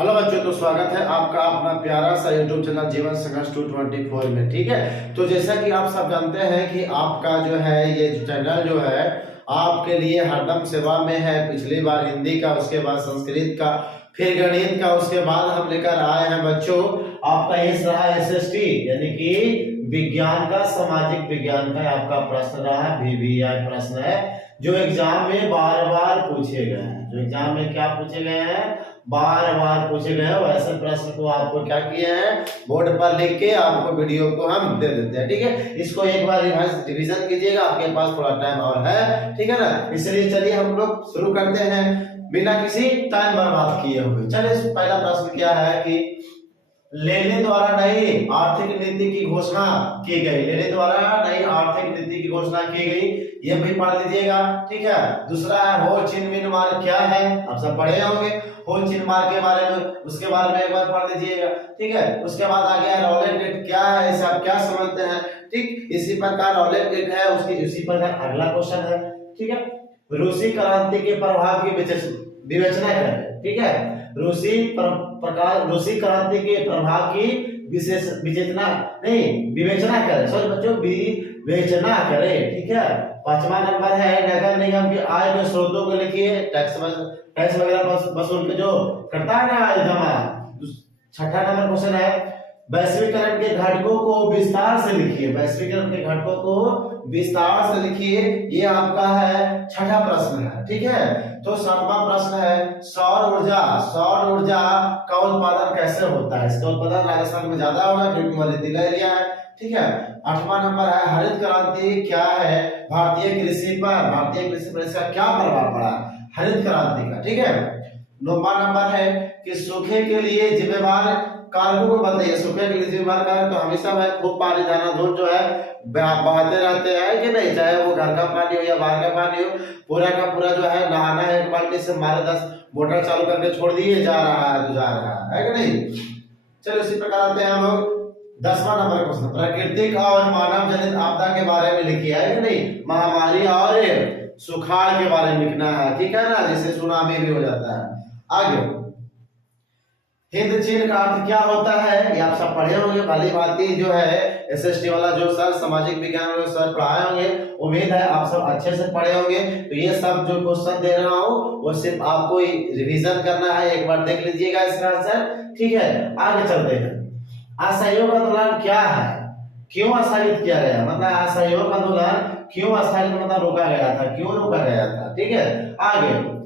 Hello बच्चों, तो स्वागत है आपका अपना प्यारा सा यूट्यूब चैनल जीवन संघर्ष 224 में। ठीक है, तो जैसा कि आप सब जानते हैं कि आपका जो है ये चैनल जो है आपके लिए हरदम सेवा में है। पिछली बार हिंदी का, उसके बाद संस्कृत का, फिर गणित का, उसके बाद हम लेकर आए हैं बच्चों आपका ये रहा एसएसटी यानी कि विज्ञान का, सामाजिक विज्ञान का आपका प्रश्न रहा है। VVI प्रश्न है जो एग्जाम में बार बार पूछे गए हैं, जो एग्जाम में क्या पूछे गए हैं, बार बार पूछे गए हैं। वैसे प्रश्न को आपको क्या किए हैं, बोर्ड पर लिख के आपको वीडियो को हम दे देते हैं। ठीक है, इसको एक बार रिवीजन कीजिएगा, आपके पास थोड़ा टाइम और है। ठीक है ना, इसलिए चलिए हम लोग शुरू करते हैं बिना किसी टाइम बर्बाद किए हुए। चलिए, पहला प्रश्न क्या है कि लेने द्वारा नई आर्थिक नीति की घोषणा की गई। लेने द्वारा नई आर्थिक नीति की घोषणा की गई, ये भी पढ़ लीजिएगा। ठीक है, दूसरा है हो चिन मिन मार्ग क्या है, आप सब पढ़े होंगे हो चिन मार्ग के बारे में, उसके बारे में एक बार पढ़ लीजिएगा। ठीक है, उसके बाद आ गया रॉलेट गेट क्या है, इसे आप क्या समझते हैं। ठीक, इसी प्रकार रॉलेट गेट है, उसकी इसी प्रकार अगला क्वेश्चन है। ठीक है, रूसी क्रांति के प्रभाव की विवेचना करें। ठीक है, रूसी क्रांति के प्रभाव की विवेचना करें, सॉरी बच्चों, विवेचना करें। ठीक है, पांचवा नंबर है नगर निगम की आय के स्रोतों को लिखिए। टैक्स वगैरह वसूल के जो करता है ना जमा। छठा नंबर क्वेश्चन है वैश्वीकरण के घटकों को विस्तार से लिखिए। वैश्वीकरण के घटकों को विस्तार से लिखिए, ये आपका है छठा प्रश्न है। ठीक है, तो सातवां प्रश्न है सौर ऊर्जा का उत्पादन कैसे होता है। इसका उत्पादन राजस्थान में ज्यादा होगा क्योंकि वह रेतीला एरिया है। ठीक है, आठवां नंबर है हरित क्रांति क्या है भारतीय कृषि पर इसका क्या प्रभाव पड़ा हरित क्रांति का। ठीक है, नौवां नंबर है कि सूखे के लिए जिम्मेवार कारकों को बताइए। सूखे के लिए जिम्मेवार कारक तो हमेशा है खूब पानी धनाधन जो है बहाते रहते हैं कि नहीं, चाहे वो घर का पानी हो या बाहर का पानी हो, पूरा का पूरा जो है नहाना है एक बाल्टी से, हमारे 10 मोटर चालू करके छोड़ दिए, जा रहा है कि नहीं। चलो इसी प्रकार आते हैं हम लोग 10वां नंबर क्वेश्चन, प्राकृतिक और मानव जनित आपदा के बारे में लिखिए, है कि नहीं। महामारी और सुखाड़ के बारे में लिखना है। ठीक है ना, जिससे सुनामी भी हो जाता है। आगे हिंद चीन का अर्थ क्या होता है, ये आप सब पढ़े होंगे। भली भांति जो है एसएसटी वाला जो सर सामाजिक विज्ञान वाले सर पढ़ाए होंगे, उम्मीद है आप सब अच्छे से पढ़े होंगे। तो ये सब जो क्वेश्चन दे रहा हूँ वो सिर्फ आपको रिवीजन करना है, एक बार देख लीजिएगा इसका आंसर। ठीक है, आगे चलते हैं। असहयोग आंदोलन क्या है, क्यों स्थगित किया गया, मतलब असहयोग आंदोलन क्यों स्थगित, मतलब रोका गया था, क्यों रोका गया था। ठीक है, आगे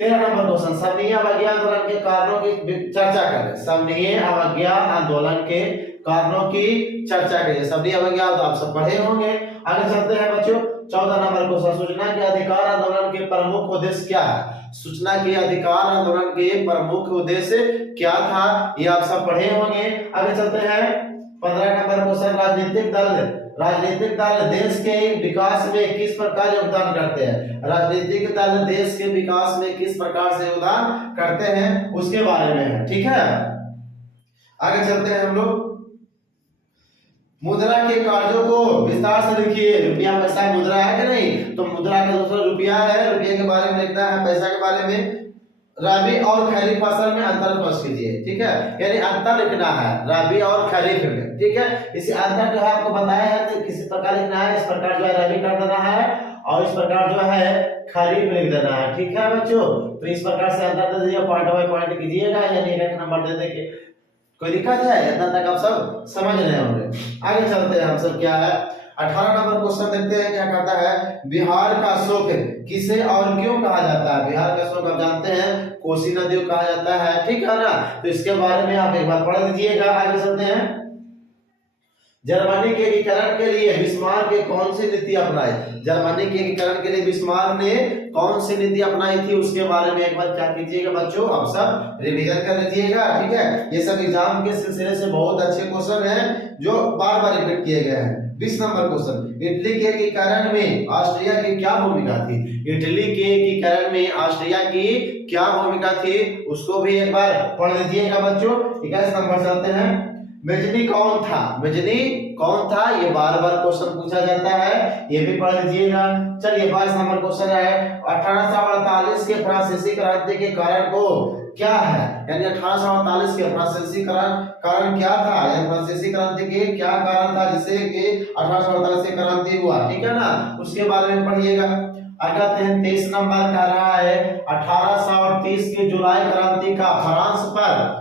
13 नंबर क्वेश्चन समन्वय अवज्ञा आंदोलन के कारणों की चर्चा करें। समन्वय अवज्ञा आंदोलन के कारणों की चर्चा करें। समन्वय अवज्ञा तो आप सब पढ़े होंगे। आगे चलते हैं बच्चों 14 नंबर क्वेश्चन सूचना के अधिकार आंदोलन के प्रमुख उद्देश्य क्या है। सूचना के अधिकार आंदोलन के प्रमुख उद्देश्य क्या था, ये आप सब पढ़े होंगे। आगे चलते हैं 15 नंबर क्वेश्चन राजनीतिक दल देश के विकास में किस प्रकार योगदान करते हैं। राजनीतिक दल देश के विकास में किस प्रकार से योगदान करते हैं उसके बारे में है। ठीक है, आगे चलते हैं हम लोग मुद्रा के कार्यों को विस्तार से लिखिए। रुपया पैसा मुद्रा है कि नहीं, तो मुद्रा का दूसरा रुपया है, रुपये के बारे में लिखना है, पैसा के बारे में। रबी और खरीफ फसल में अंतर स्पष्ट कीजिए। ठीक है, यानी अंतर लिखना है रबी और खरीफ में। ठीक है, इसी अंतर जो है आपको बताया है तो किसी प्रकार लिखना है। इस प्रकार जो है रबी कर देना है और इस प्रकार जो है खरीफ लिख देना है। ठीक है बच्चों, तो इस प्रकार से अंतर दे दीजिए, पॉइंट बाय पॉइंट कीजिएगा, यानी एक नंबर दे देंगे। कोई दिक्कत है, इतना तक आप सब समझ रहे होंगे। आगे चलते हैं हम सब क्या है 18 नंबर क्वेश्चन देखते हैं क्या कहता है बिहार का शोक किसे और क्यों कहा जाता है। बिहार का शोक आप जानते हैं कोसी नदी को कहा जाता है। ठीक है ना, तो इसके बारे में आप एक बार पढ़ लीजिएगा। आगे चलते हैं जर्मनी के एकीकरण के लिए बिस्मार्क ने कौन सी नीति अपनाई। जर्मनी के एकीकरण के लिए बिस्मार्क ने कौन सी नीति अपनाई थी उसके बारे में एक बार क्या कीजिएगा बच्चों, आप सब रिवीजन कर लीजिएगा। ठीक है, ये सब एग्जाम के सिलसिले से बहुत अच्छे क्वेश्चन हैं जो बार बार रिपीट किए गए हैं। 20 नंबर क्वेश्चन इटली के एकीकरण में ऑस्ट्रिया की क्या भूमिका थी। इटली के एकीकरण में ऑस्ट्रिया की क्या भूमिका थी उसको भी एक बार पढ़ लीजिएगा बच्चों। 21 नंबर चलते हैं मेजनी कौन था, मेजनी कौन था, ये बार बार क्वेश्चन पूछा जाता है, ये भी पढ़ लीजिएगा। चलिए 22 नंबर क्वेश्चन है, 1848 के फ्रांसीसी क्रांति के कारण को क्या है, यानी 1848 के फ्रांसीसी कारण क्या था, यानी फ्रांसीसी क्रांति के क्या कारण था जिससे कि 1848 की क्रांति हुआ, ठीक है ना, उसके बारे में पढ़िएगा। अगला 23 नंबर कह रहा है 1830 की जुलाई क्रांति का फ्रांस पर,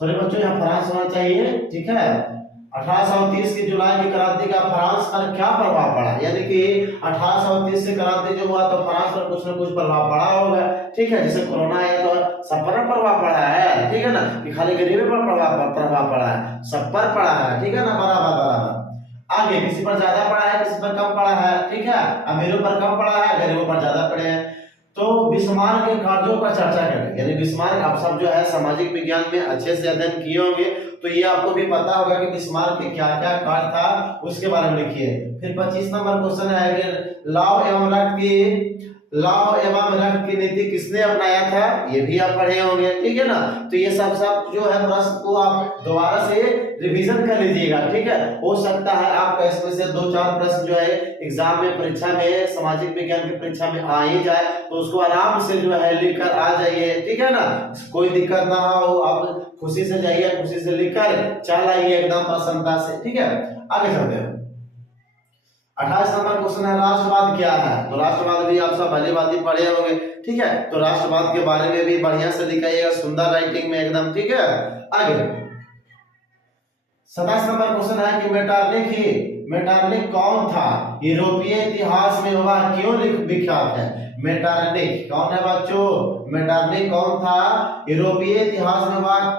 सॉरी बच्चों यहाँ फ्रांस होना चाहिए, ठीक है, 1830 की जुलाई की क्रांति का फ्रांस पर क्या प्रभाव पड़ा, यानी कि 1830 से क्रांति जो हुआ तो फ्रांस पर कुछ न कुछ प्रभाव पड़ा होगा, ठीक है, जैसे कोरोना आया तो सब पर प्रभाव पड़ा है, ठीक है ना, कि खाली गरीबी पर प्रभाव पड़ा है, सब पर पड़ा है, ठीक है ना, बराबर बराबर। आगे किसी पर ज्यादा पड़ा है, किसी पर कम पड़ा है, ठीक है, अमीरों पर कम पड़ा है, गरीबों पर ज्यादा पड़े हैं। तो बिस्मार्क के कार्यों पर चर्चा करें, यानी बिस्मार्क आप सब जो है सामाजिक विज्ञान में अच्छे से अध्ययन किए होंगे, तो ये आपको भी पता होगा कि बिस्मार्क के क्या क्या कार्य था उसके बारे में लिखिए। फिर 25 नंबर क्वेश्चन है लॉ एवं रक्त की नीति किसने अपनाया था, ये भी आप पढ़े होंगे, ठीक है ना, तो ये सब जो है प्रश्न को आप दोबारा से रिवीजन कर लीजिएगा, ठीक है, हो सकता है आपका इसमें से 2-4 प्रश्न जो है एग्जाम में परीक्षा में सामाजिक विज्ञान की परीक्षा में आ ही जाए, तो उसको आराम से जो है लिख कर आ जाइए, ठीक है ना, कोई दिक्कत ना हो, आप खुशी से जाइए, खुशी से लिखकर चल आइए एकदम प्रसन्नता से, ठीक है। आगे चलते हैं, 28 नंबर क्वेश्चन है राष्ट्रवाद क्या है, तो राष्ट्रवाद भी आप सब भली भांति पढ़े होंगे, ठीक है, तो राष्ट्रवाद के बारे में भी बढ़िया से लिखाइएगा सुंदर राइटिंग में एकदम, ठीक है। आगे 27 नंबर क्वेश्चन है कि मेटरनिख कौन था, यूरोपीय इतिहास में वह क्यों विख्यात है, मेटरनिख कौन है बच्चों, मेटरनिख कौन था, यूरोपीय इतिहास में वह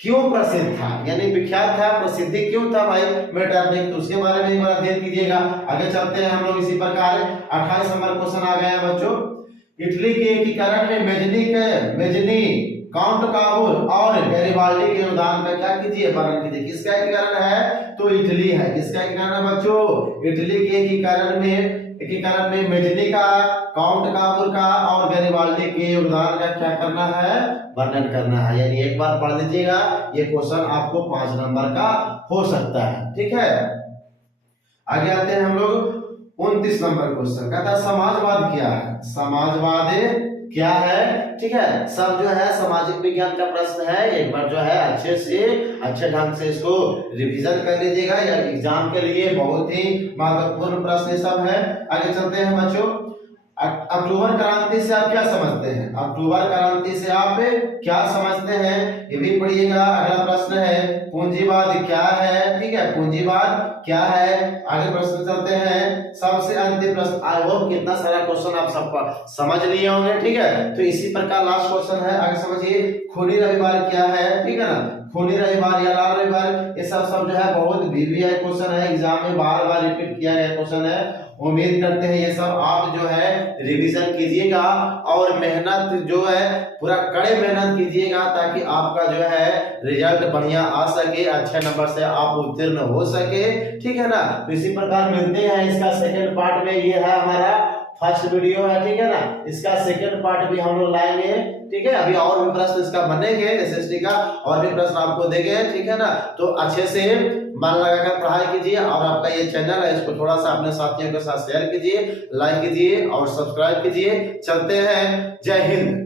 क्यों प्रसिद्ध था, यानी विख्यात था, प्रसिद्धि क्यों था भाई मेटरनिख, तो उसके बारे में एक बार अध्ययन कीजिएगा। आगे चलते हैं हम लोग इसी प्रकार 28 नंबर क्वेश्चन आ गया है बच्चों, इटली के एकीकरण में मेजनी काउंट काबुल और गैरिबाल्डी के योगदान का क्या कीजिए, वर्णन कीजिए। किसका एकीकरण है, तो इटली है, किसका एकीकरण है बच्चों, इटली के एकीकरण में मेजनी का, काउंट काबुल का और गैरिबाल्डी के योगदान का क्या करना है, वर्णन करना है, यानी एक बार पढ़ लीजिएगा, ये क्वेश्चन आपको 5 नंबर का हो सकता है, ठीक है। आगे आते हैं हम लोग 29 नंबर क्वेश्चन, कहता है समाजवाद क्या है, समाजवाद क्या है, ठीक है, सब जो है सामाजिक विज्ञान का प्रश्न है, एक बार जो है अच्छे ढंग से इसको रिवीजन कर लीजिएगा, या एग्जाम के लिए बहुत ही महत्वपूर्ण प्रश्न सब है। आगे चलते हैं बच्चों, अक्टूबर क्रांति से आप क्या समझते हैं, अक्टूबर क्रांति से आप क्या समझते हैं, ये भी पढ़िएगा। अगला प्रश्न है पूंजीवाद क्या है, ठीक है, पूंजीवाद क्या है। आगे प्रश्न चलते हैं, सबसे अंतिम प्रश्न, आई होप कितना सारा क्वेश्चन आप सब समझ लिए होंगे, ठीक है, तो इसी प्रकार लास्ट क्वेश्चन है, आगे समझिए, खूनी रविवार क्या है, ठीक है ना, खूनी रविवार या लाल रविवार, ये सब जो है बहुत VVI क्वेश्चन है, एग्जाम में बार रिपीट किया गया क्वेश्चन है। उम्मीद करते हैं ये सब आप जो है रिवीजन कीजिएगा और मेहनत जो है पूरा कड़े मेहनत कीजिएगा, ताकि आपका जो है रिजल्ट बढ़िया आ सके, अच्छे नंबर से आप उत्तीर्ण हो सके, ठीक है ना। तो इसी प्रकार मिलते हैं इसका सेकंड पार्ट में, ये है हमारा फर्स्ट वीडियो है, ठीक है ना, इसका सेकंड पार्ट भी हम लोग लाएंगे, ठीक है, अभी और भी प्रश्न इसका बनेंगे, SST का और भी प्रश्न आपको देंगे, ठीक है ना, तो अच्छे से मन लगाकर पढ़ाई कीजिए, और आपका ये चैनल है इसको थोड़ा सा अपने साथियों के साथ शेयर कीजिए, लाइक कीजिए और सब्सक्राइब कीजिए। चलते हैं, जय हिंद।